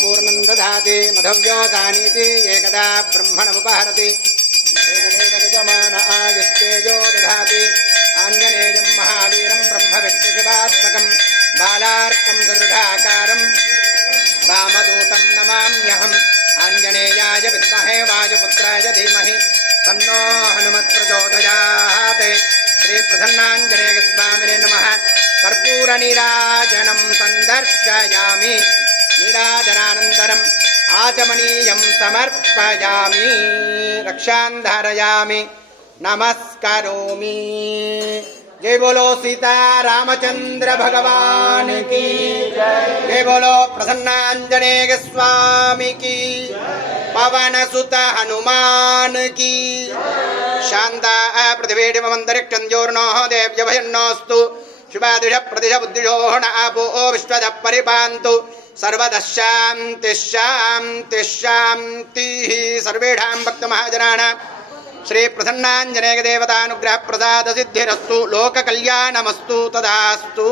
पूर्णं दधाति मधव्योतानीति एकदा ब्रह्मणमुपहरति एकदेव यजमान आयुस्तेजो दधाति आञ्जनेयं महावीरं ब्रह्मविष्णुशिवात्मकं बालार्कं सदृढाकारं रामदूतं नमाम्यहम् आञ्जनेयाय विद्महे वायुपुत्राय धीमहि तन्नो हनुमत्प्रचोदयात् श्रीप्रसन्नाञ्जनेयस्वामिने नमः कर्पूरनीराजनं सन्दर्शयामि नीराजनानन्तरम् आचमनीयं समर्पयामि रक्षां धारयामि नमस्करोमि। जय बोलो सीता रामचंद्र भगवान की जय बोलो प्रसन्नांजनेय स्वामी की पवन सुत हनुमान की शांता पृथिवीमंतरिक्षं ज्योर्नो देव्यभयन्नोस्तु शुभादिश प्रतिश बुद्धिशोहण आपो विश्वद परिपान्तु सर्वदः शान्तिः शान्तिः शान्तिः सर्वेषां भक्तमहाजनानां श्री प्रसन्नाञ्जनेय देवतानुग्रह प्रसाद सिद्धिरस्तु लोक कल्याणमस्तु तदास्तु।